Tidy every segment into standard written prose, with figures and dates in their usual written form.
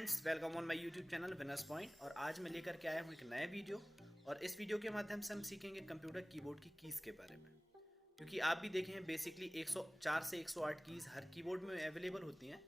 Friends, welcome on my YouTube channel winners point. और आज मैं लेकर के आया हूँ एक नया वीडियो। और इस वीडियो के माध्यम से हम सीखेंगे कंप्यूटर कीबोर्ड की कीज़ के बारे में। क्योंकि आप भी देखें हैं बेसिकली 104 से 108 कीज़ हर कीबोर्ड में अवेलेबल होती हैं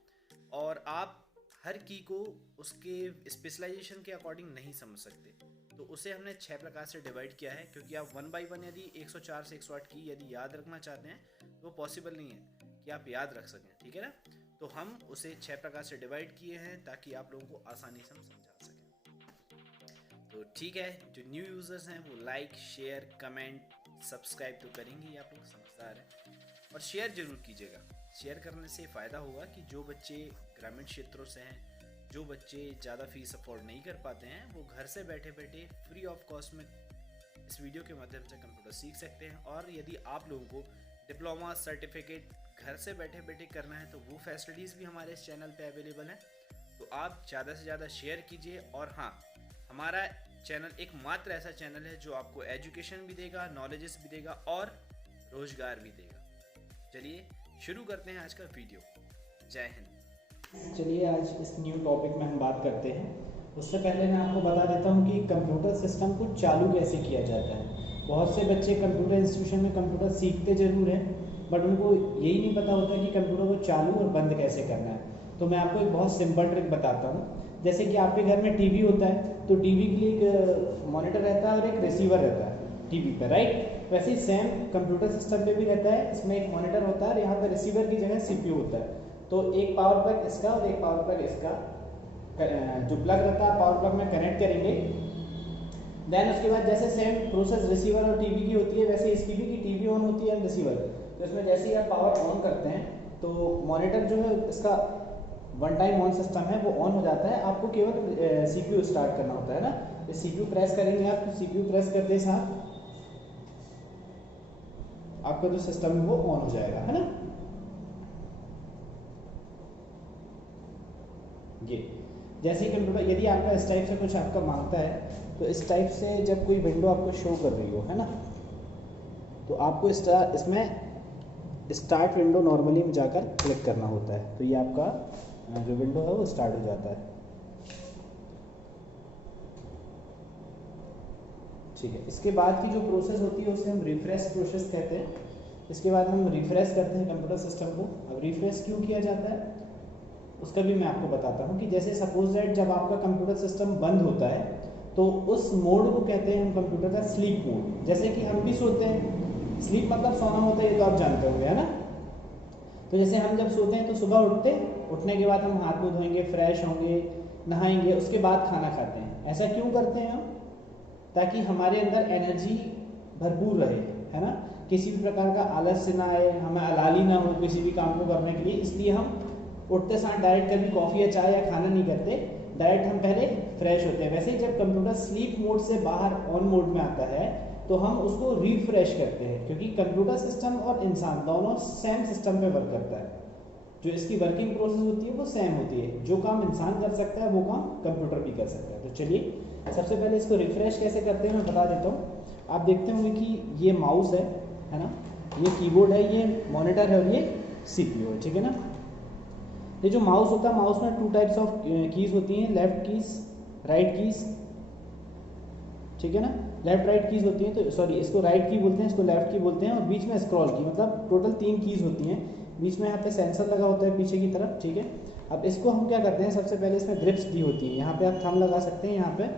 और आप हर की को उसके स्पेशलाइजेशन के अकॉर्डिंग नहीं समझ सकते। तो उसे हमने 6 प्रकार से डिवाइड किया है, क्योंकि आप वन बाई वन यदि 104 से 108 की यदि याद रखना चाहते हैं तो वो पॉसिबल नहीं है कि आप याद रख सकें, ठीक है ना। तो हम उसे 6 प्रकार से डिवाइड किए हैं ताकि आप लोगों को आसानी से हम समझा सकें। तो ठीक है, जो न्यू यूज़र्स हैं वो लाइक शेयर कमेंट सब्सक्राइब तो करेंगे ही, आप लोग समझदार हैं। और शेयर ज़रूर कीजिएगा। शेयर करने से फ़ायदा होगा कि जो बच्चे ग्रामीण क्षेत्रों से हैं, जो बच्चे ज़्यादा फीस अफोर्ड नहीं कर पाते हैं, वो घर से बैठे बैठे फ्री ऑफ कॉस्ट में इस वीडियो के माध्यम से कंप्यूटर सीख सकते हैं। और यदि आप लोगों को डिप्लोमा सर्टिफिकेट घर से बैठे बैठे करना है तो वो फैसिलिटीज़ भी हमारे इस चैनल पे अवेलेबल हैं। तो आप ज़्यादा से ज़्यादा शेयर कीजिए। और हाँ, हमारा चैनल एकमात्र ऐसा चैनल है जो आपको एजुकेशन भी देगा, नॉलेजेस भी देगा और रोजगार भी देगा। चलिए शुरू करते हैं आज का वीडियो। जय हिंद। चलिए आज इस न्यू टॉपिक में हम बात करते हैं। उससे पहले मैं आपको बता देता हूं कि कंप्यूटर सिस्टम को चालू कैसे किया जाता है। बहुत से बच्चे कंप्यूटर इंस्टीट्यूशन में कंप्यूटर सीखते ज़रूर हैं, बट उनको यही नहीं पता होता कि कंप्यूटर को चालू और बंद कैसे करना है। तो मैं आपको एक बहुत सिंपल ट्रिक बताता हूँ। जैसे कि आपके घर में टीवी होता है, तो टीवी के लिए एक मॉनिटर रहता है और एक रिसीवर रहता है टीवी पर, राइट। वैसे ही सेम कंप्यूटर सिस्टम पे भी रहता है। इसमें एक मॉनिटर होता है और यहाँ पर रिसीवर की जगह सीपीयू होता है। तो एक पावर प्लग इसका और एक पावर प्लग इसका, जो प्लग रहता है पावर प्लग में कनेक्ट करेंगे। देन उसके बाद जैसे सेम प्रोसेस रिसीवर और टीवी की होती है, वैसे इसकी भी कि टीवी ऑन होती है रिसीवर। तो इसमें जैसे ही आप पावर ऑन करते हैं तो मॉनिटर जो है इसका वन टाइम ऑन सिस्टम है, वो ऑन हो जाता है। आपको केवल सीपीयू स्टार्ट करना होता है ना। तो सीपीयू प्रेस करेंगे आप, तो सीपीयू प्रेस करते साथ आपका जो सिस्टम है वो ऑन हो जाएगा, है ना। ये जैसे ही कंप्यूटर यदि आपका इस टाइप से कुछ आपका मांगता है, तो इस टाइप से जब कोई विंडो आपको शो कर रही हो, है ना, तो आपको इसमें स्टार्ट विंडो नॉर्मली में जाकर क्लिक करना होता है। तो ये आपका जो विंडो है वो स्टार्ट हो जाता है, ठीक है। इसके बाद की जो प्रोसेस होती है उसे हम रिफ्रेश प्रोसेस कहते हैं। इसके बाद हम रिफ्रेश करते हैं कंप्यूटर सिस्टम को। अब रिफ्रेश क्यों किया जाता है उसका भी मैं आपको बताता हूँ। कि जैसे सपोज दैट जब आपका कंप्यूटर सिस्टम बंद होता है तो उस मोड को कहते हैं हम कंप्यूटर का स्लीप मोड। जैसे कि हम भी सोते हैं, स्लीप मतलब सोना होता है, ये तो आप जानते होंगे, है ना। तो जैसे हम जब सोते हैं तो सुबह उठने के बाद हम हाथ मुँह धोएंगे, फ्रेश होंगे, नहाएंगे, उसके बाद खाना खाते हैं। ऐसा क्यों करते हैं हम? ताकि हमारे अंदर एनर्जी भरपूर रहे, है ना। किसी भी प्रकार का आलस्य ना आए, हमें आलाली ना हो किसी भी काम को करने के लिए। इसलिए हम उठते साथ डायरेक्ट कभी कॉफ़ी या चाय या खाना नहीं करते, डायरेक्ट हम पहले फ्रेश होते हैं। वैसे ही जब कंप्यूटर स्लीप मोड से बाहर ऑन मोड में आता है तो हम उसको रिफ्रेश करते हैं, क्योंकि कंप्यूटर सिस्टम और इंसान दोनों सेम सिस्टम पे वर्क करता है। जो इसकी वर्किंग प्रोसेस होती है वो सेम होती है। जो काम इंसान कर सकता है वो काम कंप्यूटर भी कर सकता है। तो चलिए सबसे पहले इसको रिफ्रेश कैसे करते हैं मैं बता देता हूँ। आप देखते होंगे कि ये माउस है ना, ये कीबोर्ड है, ये मॉनिटर है और ये सीपीयू है, ठीक है ना। ये जो माउस होता है, माउस में 2 टाइप्स ऑफ कीज होती हैं, लेफ्ट कीज राइट कीज, ठीक है ना। लेफ्ट राइट कीज होती हैं, तो सॉरी इसको राइट की बोलते हैं, इसको लेफ्ट की बोलते हैं। और बीच में स्क्रॉल की, मतलब टोटल 3 कीज होती हैं। बीच में यहाँ पे सेंसर लगा होता है पीछे की तरफ, ठीक है। अब इसको हम क्या करते हैं, सबसे पहले इसमें ग्रिप्स दी होती हैं। यहाँ पे आप थंब लगा सकते हैं, यहाँ पे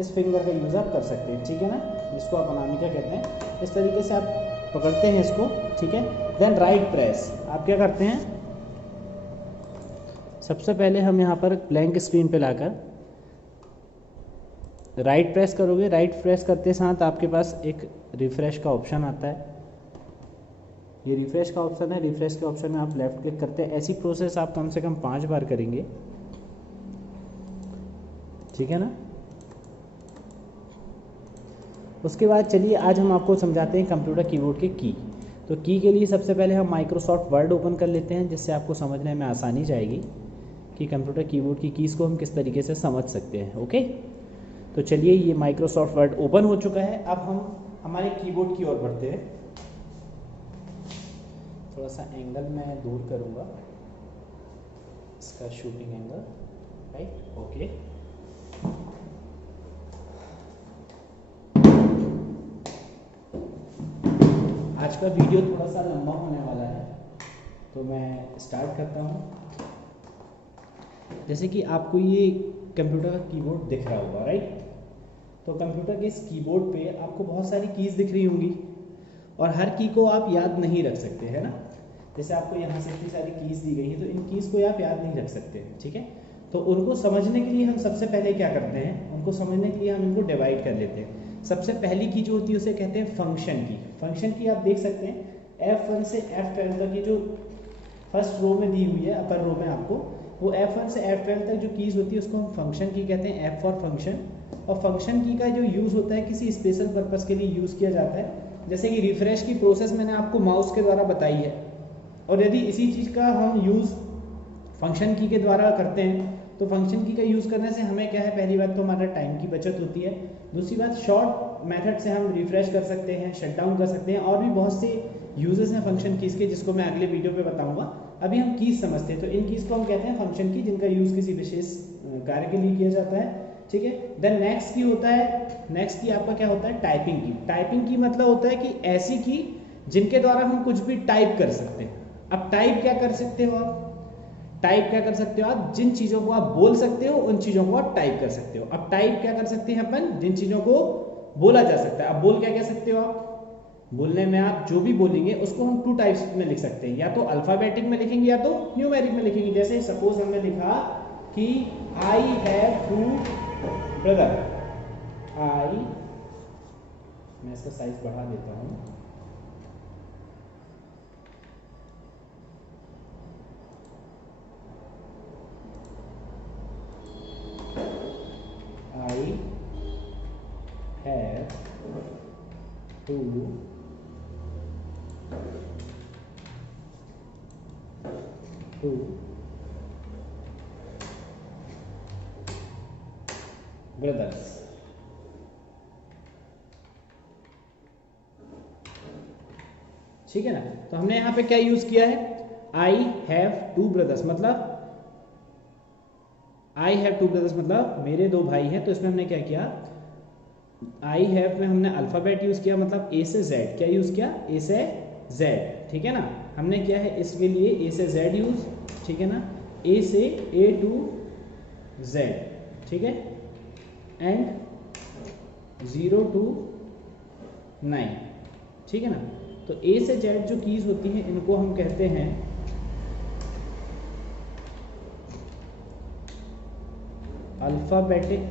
इस फिंगर का यूज़ आप कर सकते हैं, ठीक है ना। जिसको आप अनामिका कहते हैं। इस तरीके से आप पकड़ते हैं इसको, ठीक है। देन राइट प्रेस आप क्या करते हैं, सबसे पहले हम यहाँ पर ब्लैंक स्क्रीन पे लाकर राइट प्रेस करोगे। राइट प्रेस करते साथ आपके पास एक रिफ्रेश का ऑप्शन आता है। ये रिफ्रेश का ऑप्शन है। रिफ्रेश के ऑप्शन में आप लेफ्ट क्लिक करते हैं। ऐसी प्रोसेस आप कम से कम 5 बार करेंगे, ठीक है ना। उसके बाद चलिए आज हम आपको समझाते हैं कंप्यूटर कीबोर्ड के की। तो की के लिए सबसे पहले हम माइक्रोसॉफ्ट वर्ड ओपन कर लेते हैं, जिससे आपको समझने में आसानी जाएगी कि कंप्यूटर कीबोर्ड की कीज़ को हम किस तरीके से समझ सकते हैं। ओके, तो चलिए ये माइक्रोसॉफ्ट वर्ड ओपन हो चुका है। अब हम हमारे कीबोर्ड की ओर बढ़ते हैं। थोड़ा सा एंगल मैं दूर करूँगा, इसका शूटिंग एंगल, राइट। ओके, आज का वीडियो थोड़ा सा लंबा होने वाला है, तो मैं स्टार्ट करता हूँ। जैसे कि आपको ये कंप्यूटर का कीबोर्ड दिख रहा होगा, राइट। तो कंप्यूटर के इस कीबोर्ड पे आपको बहुत सारी कीज़ दिख रही होंगी और हर की को आप याद नहीं रख सकते, है ना। जैसे आपको यहाँ से इतनी सारी कीज़ दी गई है, तो इन कीज़ को आप याद नहीं रख सकते, ठीक है। तो उनको समझने के लिए हम सबसे पहले क्या करते हैं, उनको समझने के लिए हम इनको डिवाइड कर लेते हैं। सबसे पहली की जो होती है उसे कहते हैं फंक्शन की। फंक्शन की आप देख सकते हैं F1 से F12 तक की जो फर्स्ट रो में दी हुई है, अपर रो में आपको, वो F1 से F12 तक जो कीज़ होती है उसको हम फंक्शन की कहते हैं, F फॉर फंक्शन। और फंक्शन की का जो यूज़ होता है किसी स्पेशल पर्पज़ के लिए यूज़ किया जाता है। जैसे कि रिफ्रेश की प्रोसेस मैंने आपको माउस के द्वारा बताई है, और यदि इसी चीज़ का हम यूज़ फंक्शन की के द्वारा करते हैं तो फंक्शन की का यूज़ करने से हमें क्या है, पहली बात तो हमारा टाइम की बचत होती है। दूसरी बात, शॉर्ट मेथड से हम रिफ्रेश कर सकते हैं, शट डाउन कर सकते हैं, और भी बहुत से यूजेस हैं फंक्शन कीज़ के, जिसको मैं अगले वीडियो पे बताऊंगा। अभी हम कीज़ समझते हैं। तो इन कीज़ को हम कहते हैं फंक्शन की, जिनका यूज़ किसी विशेष कार्य के लिए किया जाता है, ठीक है। देन नेक्स्ट की होता है, नेक्स्ट की आपका क्या होता है, टाइपिंग की। टाइपिंग की मतलब होता है कि ऐसी की जिनके द्वारा हम कुछ भी टाइप कर सकते हैं। अब टाइप क्या कर सकते हो आप, टाइप क्या कर सकते हो आप, जिन चीज़ों को आप बोल सकते हो उन चीज़ों को आप टाइप कर सकते हो। अब टाइप क्या कर सकते हैं अपन, जिन चीज़ों को बोला जा सकता है। अब बोल क्या कह सकते हो आप, बोलने में आप जो भी बोलेंगे उसको हम टू टाइप्स में लिख सकते हैं, या तो अल्फाबेटिक में लिखेंगे या तो न्यूमेरिक में लिखेंगे। जैसे सपोज हमने लिखा कि आई हैव 2 ब्रदर, आई, मैं इसका साइज बढ़ा देता हूँ, I have 2 brothers। ठीक है ना। तो हमने यहाँ पे क्या यूज किया है, I have 2 brothers, मतलब I have 2 brothers मतलब मेरे 2 भाई हैं। तो इसमें हमने क्या किया, आई हैव में हमने अल्फाबेट यूज किया, मतलब ए से जेड। क्या यूज किया, ए से जेड, ठीक है ना। हमने किया है इसके लिए ए से जेड यूज, ठीक है ना, ए से ए टू जेड, ठीक है, एंड 0 to 9, ठीक है ना। तो ए से जेड जो कीज होती हैं इनको हम कहते हैं अल्फाबेटिक,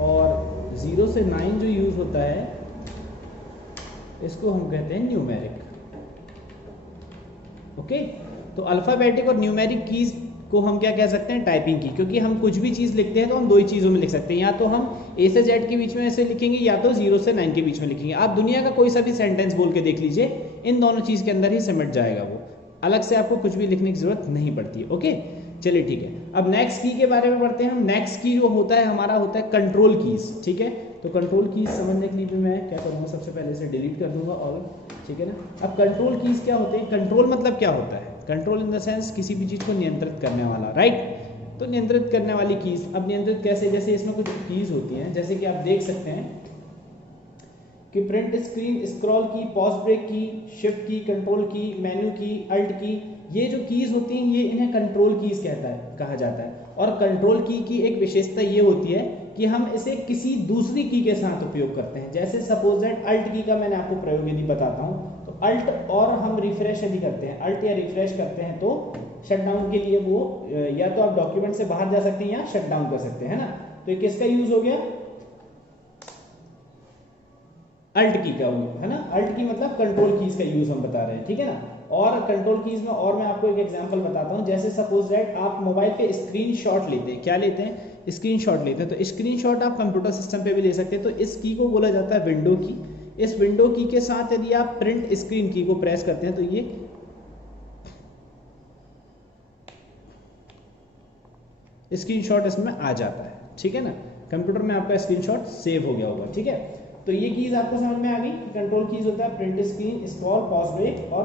और 0 से 9 जो यूज होता है इसको हम कहते हैं न्यूमेरिक। ओके, तो अल्फाबेटिक और न्यूमेरिक कीज को हम क्या कह सकते हैं, टाइपिंग की। क्योंकि हम कुछ भी चीज़ लिखते हैं तो हम दो ही चीज़ों में लिख सकते हैं, या तो हम ए से जेड के बीच में ऐसे लिखेंगे या तो 0 से 9 के बीच में लिखेंगे। आप दुनिया का कोई सा भी सेंटेंस बोल के देख लीजिए, इन दोनों चीज़ के अंदर ही सिमट जाएगा वो, अलग से आपको कुछ भी लिखने की जरूरत नहीं पड़ती है। ओके, चलिए ठीक है। अब नेक्स्ट की के बारे में पढ़ते हैं हम। नेक्स्ट की जो होता है हमारा होता है कंट्रोल कीज, ठीक है। तो कंट्रोल कीज समझने के लिए भी मैं क्या करूँगा, सबसे पहले इसे डिलीट कर दूंगा ऑल, ठीक है ना। अब कंट्रोल कीज क्या होते हैं, कंट्रोल मतलब क्या होता है, कंट्रोल इन द सेंस किसी भी चीज़ को नियंत्रित करने वाला, राइट। तो नियंत्रित करने वाली कीज, अब नियंत्रित कैसे, जैसे इसमें कुछ कीज होती हैं, जैसे कि आप देख सकते हैं कि प्रिंट स्क्रीन, स्क्रॉल की, पॉज ब्रेक की, शिफ्ट की, कंट्रोल की, मेन्यू की, अल्ट की, ये जो कीज होती हैं ये इन्हें कंट्रोल कीज कहा जाता है। और कंट्रोल की एक विशेषता ये होती है कि हम इसे किसी दूसरी की के साथ उपयोग करते हैं। जैसे सपोज दैट अल्ट की का मैंने आपको प्रयोग यदि बताता हूँ, तो अल्ट और हम रिफ्रेश यदि करते हैं, अल्ट या रिफ्रेश करते हैं, तो शट डाउन के लिए वो या तो आप डॉक्यूमेंट से बाहर जा सकते हैं या शट डाउन कर सकते हैं, है ना। तो ये किसका यूज हो गया, अल्ट की का, है ना। अल्ट की मतलब कंट्रोल कीज का यूज हम बता रहे हैं, ठीक है ना। और कंट्रोल कीज में और मैं आपको एक एग्जांपल बताता हूं। जैसे सपोज दैट आप मोबाइल पे स्क्रीनशॉट लेते हैं, क्या लेते हैं, स्क्रीनशॉट लेते हैं। तो स्क्रीनशॉट आप कंप्यूटर सिस्टम पे भी ले सकते हैं। तो इस की को बोला जाता है विंडो की। इस विंडो की के साथ यदि आप प्रिंट स्क्रीन की को प्रेस करते हैं तो ये स्क्रीनशॉट इसमें आ जाता है, ठीक है ना। कंप्यूटर में आपका स्क्रीनशॉट सेव हो गया होगा, ठीक है। तो ये कीज आपको समझ में आ गई। कंट्रोल कीज होता है print screen, scroll, pause break और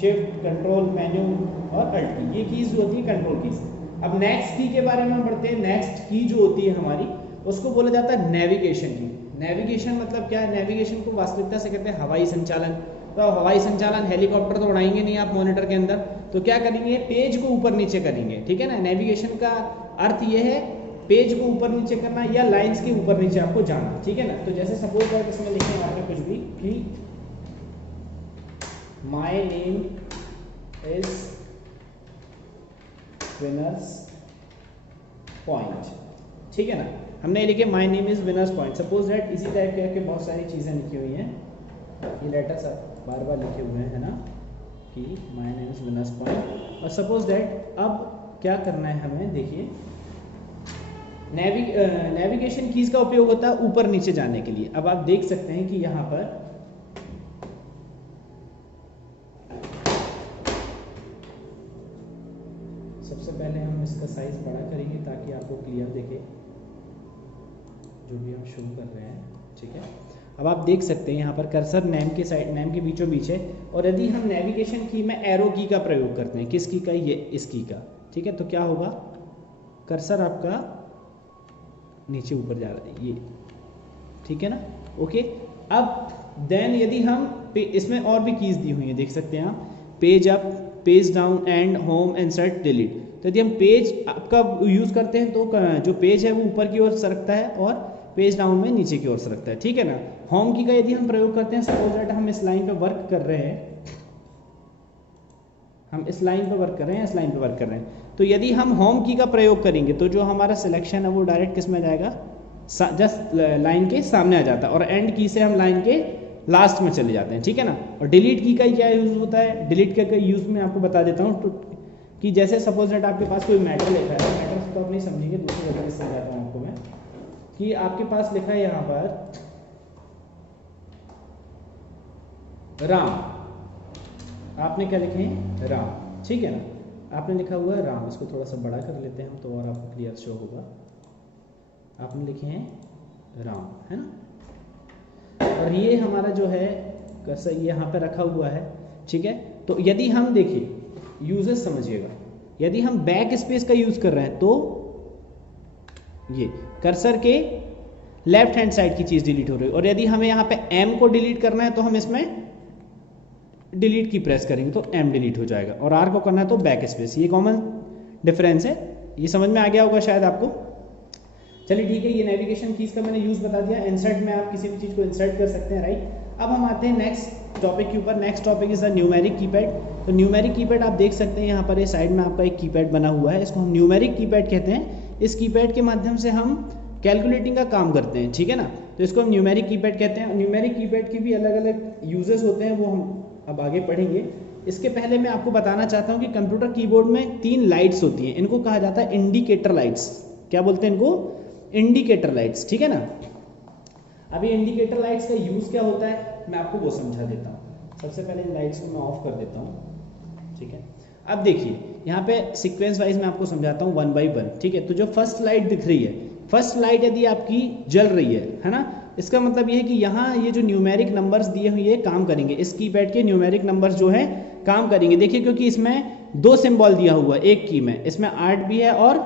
शिफ्ट, कंट्रोल, मेन्यू और अल्ट की, ये कीज जो होती है कंट्रोल कीज। अब नेक्स्ट की के बारे में हम पढ़ते हैं। नेक्स्ट की जो होती है हमारी, उसको बोला जाता है नेविगेशन की। नेविगेशन मतलब क्या है? नेविगेशन को वास्तविकता से कहते हैं हवाई संचालन। तो हवाई संचालन, हेलीकॉप्टर तो उड़ाएंगे नहीं आप मॉनिटर के अंदर, तो क्या करेंगे? पेज को ऊपर नीचे करेंगे, ठीक है ना। नेविगेशन का अर्थ ये है पेज को ऊपर नीचे करना या लाइंस के ऊपर नीचे आपको जाना, ठीक है ना। तो जैसे सपोज दैट इसमें लिखेंगे आपने कुछ भी कि my name is winners point, ठीक है ना। हमने लिखे my name is winners point. Suppose that इसी टाइप के बहुत सारी चीज़ें लिखी हुई हैं, ये लेटर्स बार बार लिखे हुए हैं, है ना, कि my name is winners point. और सपोज दैट अब क्या करना है हमें, देखिए नेविगेशन कीज का उपयोग होता है ऊपर नीचे जाने के लिए। अब आप देख सकते हैं कि यहाँ पर सबसे पहले हम इसका साइज बड़ा करेंगे ताकि आपको क्लियर दिखे जो भी हम शुरू कर रहे हैं, ठीक है। अब आप देख सकते हैं यहाँ पर कर्सर नेम के साइड, नेम के बीचों बीच है, और यदि हम नेविगेशन की में एरो की का प्रयोग करते हैं, किस की का? ये इस की का, ठीक है। तो क्या होगा? कर्सर आपका नीचे ऊपर जा रहा है, ये, ठीक है ना, ओके। अब देन यदि हम इसमें और भी कीज दी हुई है, देख सकते हैं आप, page up, page down, and, home, insert, delete. तो यदि हम पेज अप का यूज करते हैं तो जो पेज है वो ऊपर की ओर सरकता है और पेज डाउन में नीचे की ओर सरकता है, ठीक है ना। होम की का यदि हम प्रयोग करते हैं, सपोज दैट हम इस लाइन पे वर्क कर रहे हैं, हम इस लाइन पे वर्क कर रहे हैं, इस लाइन पे वर्क कर रहे हैं, तो यदि हम होम की का प्रयोग करेंगे तो जो हमारा सिलेक्शन है वो डायरेक्ट किस में जाएगा? जस्ट लाइन के सामने आ जाता है, और एंड की से हम लाइन के लास्ट में चले जाते हैं, ठीक है ना। और डिलीट की का क्या यूज होता है? डिलीट का यूज मैं आपको बता देता हूँ, तो कि जैसे सपोज दैट आपके पास कोई मैटर लिखा है, मैटर तो आप नहीं समझेंगे, दूसरी जगह से समझाता हूँ आपको मैं, कि आपके पास लिखा है यहाँ पर राम, आपने क्या लिखे हैं? राम, ठीक है ना। आपने लिखा हुआ है राम, इसको थोड़ा सा बड़ा कर लेते हैं हम तो और आपको क्लियर शो होगा। आपने लिखे हैं राम, है ना, और ये हमारा जो है कर्सर यहाँ पे रखा हुआ है, ठीक है। तो यदि हम देखिए, यूजेस समझिएगा, यदि हम बैक स्पेस का यूज कर रहे हैं तो ये कर्सर के लेफ्ट हैंड साइड की चीज डिलीट हो रही है, और यदि हमें यहाँ पे एम को डिलीट करना है तो हम इसमें डिलीट की प्रेस करेंगे तो एम डिलीट हो जाएगा, और आर को करना है तो बैक स्पेस। ये कॉमन डिफरेंस है, ये समझ में आ गया होगा शायद आपको। चलिए ठीक है, ये नेविगेशन कीज का मैंने यूज बता दिया। इंसर्ट में आप किसी भी चीज को इंसर्ट कर सकते हैं, राइट। अब हम आते हैं नेक्स्ट टॉपिक के ऊपर। Next topic is the numeric keypad. तो न्यूमेरिक कीपैड आप देख सकते हैं यहाँ पर, ये साइड में आपका एक कीपैड बना हुआ है, इसको हम न्यूमेरिक कीपैड कहते हैं। इस कीपैड के माध्यम से हम कैलकुलेटिंग का काम करते हैं, ठीक है ना। तो इसको हम न्यूमेरिक कीपैड कहते हैं। न्यूमेरिक कीपैड के भी अलग अलग यूजेस होते हैं, वो हम अब आगे पढ़ेंगे। इसके पहले मैं आपको बताना चाहता हूँ कि कंप्यूटर कीबोर्ड में 3 लाइट्स होती हैं, इनको कहा जाता है इंडिकेटर लाइट्स। क्या बोलते हैं इनको? इंडिकेटर लाइट्स, ठीक है ना। अभी इंडिकेटर लाइट्स का यूज क्या होता है मैं आपको वो समझा देता हूँ। सबसे पहले इन लाइट्स को मैं ऑफ कर देता हूँ, ठीक है। अब देखिए यहाँ पे सीक्वेंस वाइज मैं आपको समझाता हूँ 1 by 1, ठीक है। तो जो फर्स्ट लाइट दिख रही है, फर्स्ट लाइट यदि आपकी जल रही है ना, इसका मतलब ये है कि यहाँ ये जो न्यूमेरिक नंबर्स दिए हुए ये काम करेंगे, इस कीपैड के न्यूमेरिक नंबर्स जो है काम करेंगे। देखिए क्योंकि इसमें 2 सिंबल दिया हुआ है एक की में, इसमें आर्ट भी है और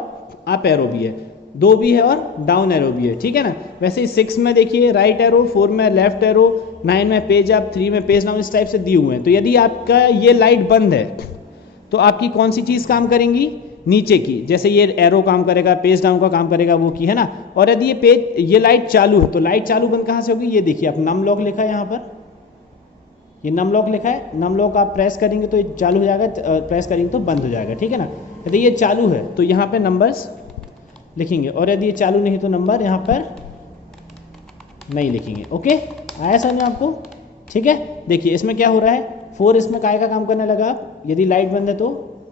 अप एरो भी है, 2 भी है और डाउन एरो भी है, ठीक है ना। वैसे ही 6 में देखिए राइट एरो, 4 में लेफ्ट एरो, 9 में पेज अप, 3 में पेज डाउन, इस टाइप से दिए हुए हैं। तो यदि आपका ये लाइट बंद है तो आपकी कौन सी चीज काम करेंगी? नीचे की, जैसे ये एरो काम करेगा, पेज डाउन का काम करेगा वो की, है ना। और यदि ये लाइट चालू है तो लाइट चालू बंद कहाँ से होगी? ये देखिए आप नम लॉक लिखा है यहाँ पर, ये नम लॉक लिखा है, नम लॉक आप प्रेस करेंगे तो ये चालू हो जाएगा, प्रेस करेंगे तो बंद हो जाएगा, ठीक है ना। यदि ये चालू है तो यहाँ पे नंबर्स लिखेंगे, और यदि ये चालू नहीं तो नंबर यहाँ पर नहीं लिखेंगे। ओके, आया समझ में आपको? ठीक है, देखिए इसमें क्या हो रहा है, 4 इसमें काय का काम करने लगा, यदि लाइट बंद है तो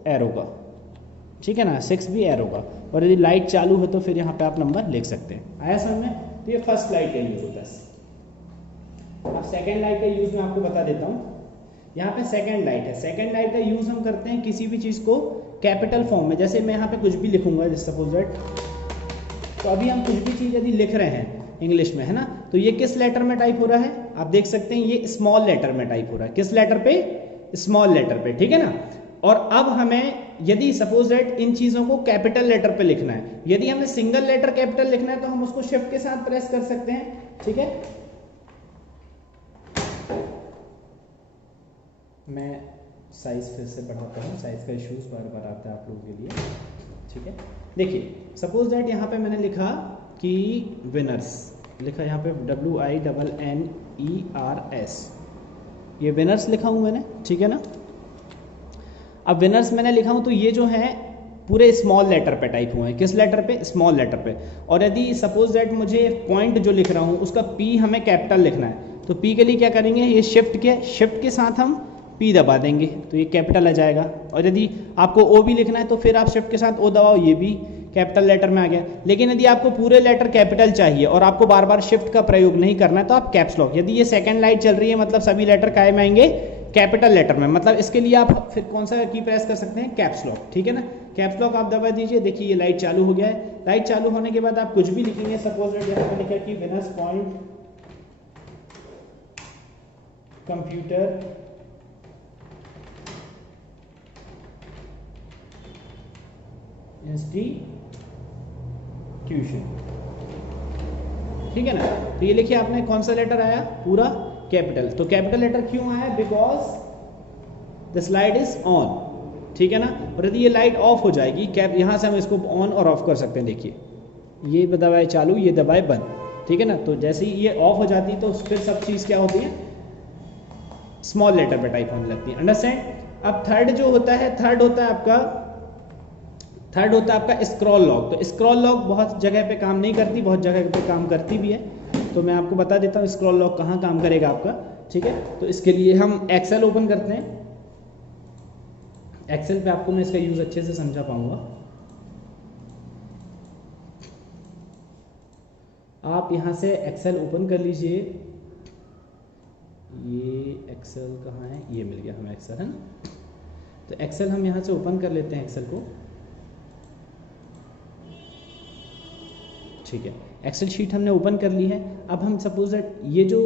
एरो का, ठीक है ना। 6 भी एरो का, और यदि लाइट चालू है तो फिर यहाँ पे आप नंबर लिख सकते हैं। आया समझ में? तो ये फर्स्ट लाइट का यूज होता है। अब सेकेंड लाइट का यूज मैं आपको बता देता हूँ। यहाँ पे सेकेंड लाइट है, सेकेंड लाइट का यूज हम करते हैं किसी भी चीज को कैपिटल फॉर्म में। जैसे मैं यहाँ पे कुछ भी लिखूंगा, जैसे सपोज दैट, तो अभी हम कुछ भी चीज यदि लिख रहे हैं इंग्लिश में, है ना, तो ये किस लेटर में टाइप हो रहा है? आप देख सकते हैं ये स्मॉल लेटर में टाइप हो रहा है। किस लेटर पे? स्मॉल लेटर पे, ठीक है ना। और अब हमें यदि सपोज दैट इन चीजों को कैपिटल लेटर पे लिखना है, यदि हमें सिंगल लेटर कैपिटल लिखना है तो हम उसको शिफ्ट के साथ प्रेस कर सकते हैं, ठीक है। मैं साइज फिर से बढ़ाता हूँ, साइज का इश्यूज बार बार आता है आप लोगों के लिए, ठीक है। देखिए सपोज दैट यहाँ पे मैंने लिखा कि विनर्स, लिखा यहाँ पे WINNERS, ये विनर्स लिखा हूँ मैंने, ठीक है ना। अब विनर्स मैंने लिखा हूँ तो ये जो है पूरे स्मॉल लेटर पे टाइप हुए हैं, किस लेटर पे, स्मॉल लेटर पे। और यदि सपोज दैट मुझे पॉइंट जो लिख रहा हूँ उसका P हमें कैपिटल लिखना है, तो P के लिए क्या करेंगे, ये शिफ्ट के साथ हम P दबा देंगे तो ये कैपिटल आ जाएगा। और यदि आपको O भी लिखना है तो फिर आप शिफ्ट के साथ O दबाओ, ये भी कैपिटल लेटर में आ गया। लेकिन यदि आपको पूरे लेटर कैपिटल चाहिए और आपको बार बार शिफ्ट का प्रयोग नहीं करना है तो आप कैप्स लॉक, यदि ये सेकंड लाइट चल रही है मतलब सभी लेटर काय में आएंगे, कैपिटल लेटर में, मतलब इसके लिए आप फिर कौन सा की प्रेस कर सकते हैं, कैप्स लॉक, ठीक है ना। कैप्स लॉक आप दबा दीजिए, देखिए ये लाइट चालू हो गया है। लाइट चालू होने के बाद आप कुछ भी लिखेंगे, सपोज यहाँ पे लिखा कि विनर्स पॉइंट कंप्यूटर इंस्टीट्यूशन, ठीक है ना। तो ये लिखिए आपने कौन सा लेटर आया, पूरा कैपिटल। तो कैपिटल लेटर क्यों आया, because the slide is on, ठीक है ना। और यदि ये लाइट ऑफ हो जाएगी, कैप यहाँ से हम इसको ऑन और ऑफ कर सकते हैं, देखिए ये दबाए चालू, ये दबाए बंद, ठीक है ना। तो जैसे ही ये ऑफ हो जाती है तो फिर सब चीज़ क्या होती है, स्मॉल लेटर पे टाइप होने लगती है, अंडरस्टैंड। अब थर्ड जो होता है, थर्ड होता है आपका स्क्रॉल लॉक। तो स्क्रॉल लॉक बहुत जगह पे काम नहीं करती, बहुत जगह पे काम करती भी है, तो मैं आपको बता देता हूँ स्क्रॉल लॉक कहाँ काम करेगा आपका, ठीक है। तो इसके लिए हम एक्सेल ओपन करते हैं, एक्सेल पे आपको मैं इसका यूज अच्छे से समझा पाऊंगा। आप यहाँ से एक्सेल ओपन कर लीजिए, ये एक्सेल कहाँ है, ये मिल गया हमें एक्सेल, है ना। तो एक्सेल हम यहाँ से ओपन कर लेते हैं एक्सेल को, ठीक है। एक्सेल शीट हमने ओपन कर ली है। अब हम सपोज दैट ये जो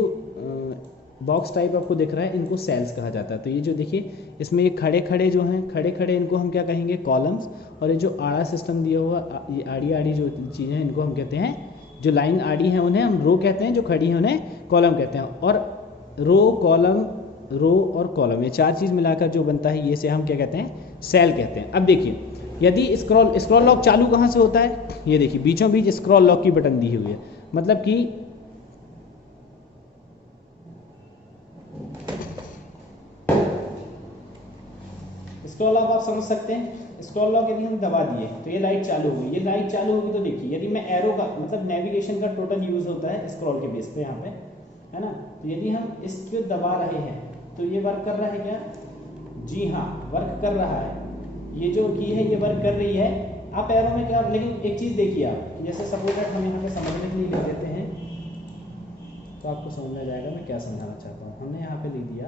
बॉक्स टाइप आपको दिख रहा है, इनको सेल्स कहा जाता है। तो ये जो देखिए इसमें ये खड़े खड़े जो हैं, खड़े खड़े इनको हम क्या कहेंगे, कॉलम्स। और ये जो आड़ा सिस्टम दिया हुआ, ये आड़ी आड़ी जो चीज़ें हैं इनको हम कहते हैं, जो लाइन आड़ी हैं उन्हें हम रो कहते हैं, जो खड़ी हैं उन्हें कॉलम कहते हैं। और रो, कॉलम, रो और कॉलम, ये चार चीज़ मिलाकर जो बनता है ये से हम क्या कहते हैं, सेल कहते हैं। अब देखिए यदि स्क्रॉल लॉक चालू कहाँ से होता है, ये देखिए बीचों बीच स्क्रॉल लॉक की बटन दी हुई है, मतलब कि स्क्रॉल लॉक आप समझ सकते हैं। स्क्रॉल लॉक यदि हम दबा दिए तो ये लाइट चालू होगी, ये लाइट चालू होगी तो देखिए यदि मैं एरो का मतलब नेविगेशन का टोटल यूज होता है स्क्रॉल के बेस पे यहाँ पे, है ना। तो यदि हम इसको दबा रहे हैं तो ये वर्क कर रहा है क्या, जी हाँ वर्क कर रहा है, ये जो की है ये वर्क कर रही है। आप एरो में क्या, लेकिन एक चीज देखिए आप, जैसे सपोज हम यहाँ पे समझने के लिए लिख देते हैं तो आपको समझ में आ जाएगा मैं क्या समझाना चाहता हूँ। हमने यहाँ पे लिख दिया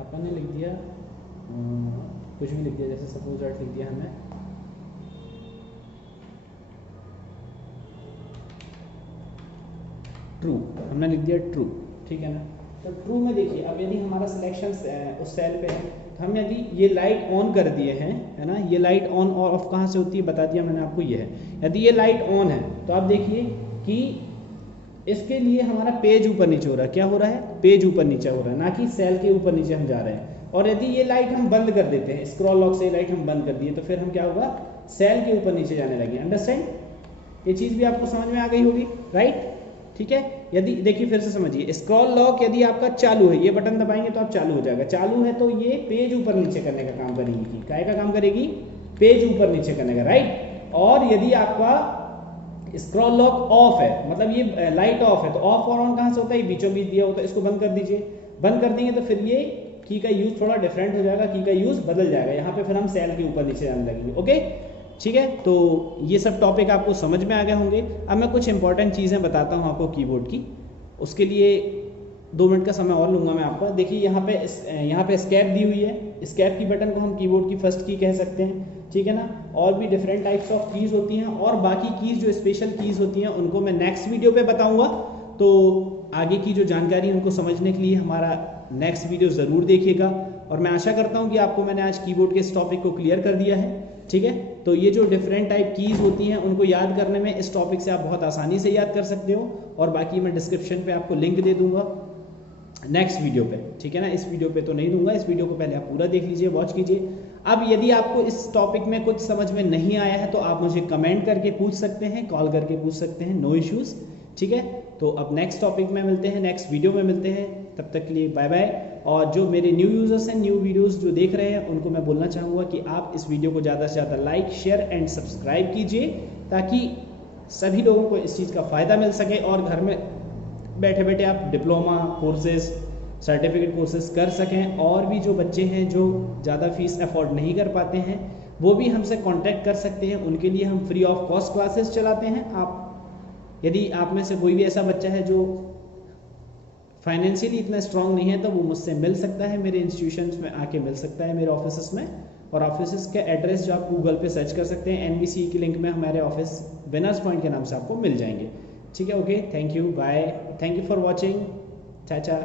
अपन ने लिख दिया कुछ भी लिख दिया, जैसे सपोज दैट लिख दिया हमने ट्रू, हमने लिख दिया ट्रू, ठीक है ना। तो ट्रू में देखिए अब यदि हमारा सिलेक्शन उस सेल पे है तो हम यदि ये लाइट ऑन कर दिए हैं, है ना, ये लाइट ऑन और ऑफ कहाँ से होती है बता दिया मैंने आपको, ये है। यदि ये लाइट ऑन है तो आप देखिए कि इसके लिए हमारा पेज ऊपर नीचे हो रहा है, क्या हो रहा है, पेज ऊपर नीचे हो रहा है, ना कि सेल के ऊपर नीचे हम जा रहे हैं। और यदि ये लाइट हम बंद कर देते हैं, स्क्रॉल लॉक से लाइट हम बंद कर दिए तो फिर हम क्या होगा, सेल के ऊपर नीचे जाने लगे, अंडरस्टैंड। ये चीज़ भी आपको समझ में आ गई होगी, राइट, ठीक है। यदि देखिए फिर से समझिए, स्क्रॉल लॉक यदि आपका चालू है, ये बटन दबाएंगे तो आप चालू हो जाएगा, चालू है तो ये पेज ऊपर नीचे करने का काम करेगी, काय का काम करेगी, पेज ऊपर नीचे करने का, राइट। और यदि आपका स्क्रॉल लॉक ऑफ है, मतलब ये लाइट ऑफ है, तो ऑफ और ऑन कहाँ से होता है, बीचों बीच दिया होता है, इसको बंद कर दीजिए। बंद कर देंगे तो फिर ये की का यूज थोड़ा डिफरेंट हो जाएगा, की का यूज बदल जाएगा, यहाँ पे फिर हम सेल के ऊपर नीचे जाने लगेंगे, ओके, ठीक है। तो ये सब टॉपिक आपको समझ में आ गए होंगे। अब मैं कुछ इंपॉर्टेंट चीज़ें बताता हूँ आपको कीबोर्ड की, उसके लिए 2 मिनट का समय और लूँगा मैं आपका। देखिए यहाँ पे एस्केप दी हुई है, एस्केप की बटन को हम कीबोर्ड की फर्स्ट की कह सकते हैं। ठीक है ना। और भी डिफरेंट टाइप्स ऑफ कीज़ होती हैं, और बाकी कीज़ जो स्पेशल कीज़ होती हैं उनको मैं नेक्स्ट वीडियो पे बताऊंगा। तो आगे की जो जानकारी उनको समझने के लिए हमारा नेक्स्ट वीडियो ज़रूर देखिएगा। और मैं आशा करता हूं कि आपको मैंने आज कीबोर्ड के इस टॉपिक को क्लियर कर दिया है, ठीक है। तो ये जो डिफरेंट टाइप कीज़ होती हैं उनको याद करने में इस टॉपिक से आप बहुत आसानी से याद कर सकते हो, और बाकी मैं डिस्क्रिप्शन पे आपको लिंक दे दूंगा नेक्स्ट वीडियो पे, ठीक है ना। इस वीडियो पे तो नहीं दूंगा, इस वीडियो को पहले आप पूरा देख लीजिए, वॉच कीजिए। अब यदि आपको इस टॉपिक में कुछ समझ में नहीं आया है तो आप मुझे कमेंट करके पूछ सकते हैं, कॉल करके पूछ सकते हैं, नो इश्यूज़, ठीक है। तो अब नेक्स्ट टॉपिक में मिलते हैं, नेक्स्ट वीडियो में मिलते हैं, तब तक के लिए बाय बाय। और जो मेरे न्यू यूजर्स हैं, न्यू वीडियोस जो देख रहे हैं, उनको मैं बोलना चाहूँगा कि आप इस वीडियो को ज़्यादा से ज़्यादा लाइक, शेयर एंड सब्सक्राइब कीजिए, ताकि सभी लोगों को इस चीज़ का फ़ायदा मिल सके और घर में बैठे बैठे आप डिप्लोमा कोर्सेज, सर्टिफिकेट कोर्सेज कर सकें। और भी जो बच्चे हैं जो ज़्यादा फीस अफोर्ड नहीं कर पाते हैं, वो भी हमसे कांटेक्ट कर सकते हैं। उनके लिए हम फ्री ऑफ कॉस्ट क्लासेस चलाते हैं। यदि आप में से कोई भी ऐसा बच्चा है जो फाइनेंशियली इतना स्ट्रांग नहीं है, तो वो मुझसे मिल सकता है, मेरे इंस्टीट्यूशंस में आके मिल सकता है, मेरे ऑफिस में। और ऑफिस के एड्रेस जो आप गूगल पे सर्च कर सकते हैं, NBC के लिंक में हमारे ऑफिस विनर्स पॉइंट के नाम से आपको मिल जाएंगे, ठीक है। Okay, thank you, bye, thank you for watching, चाचा।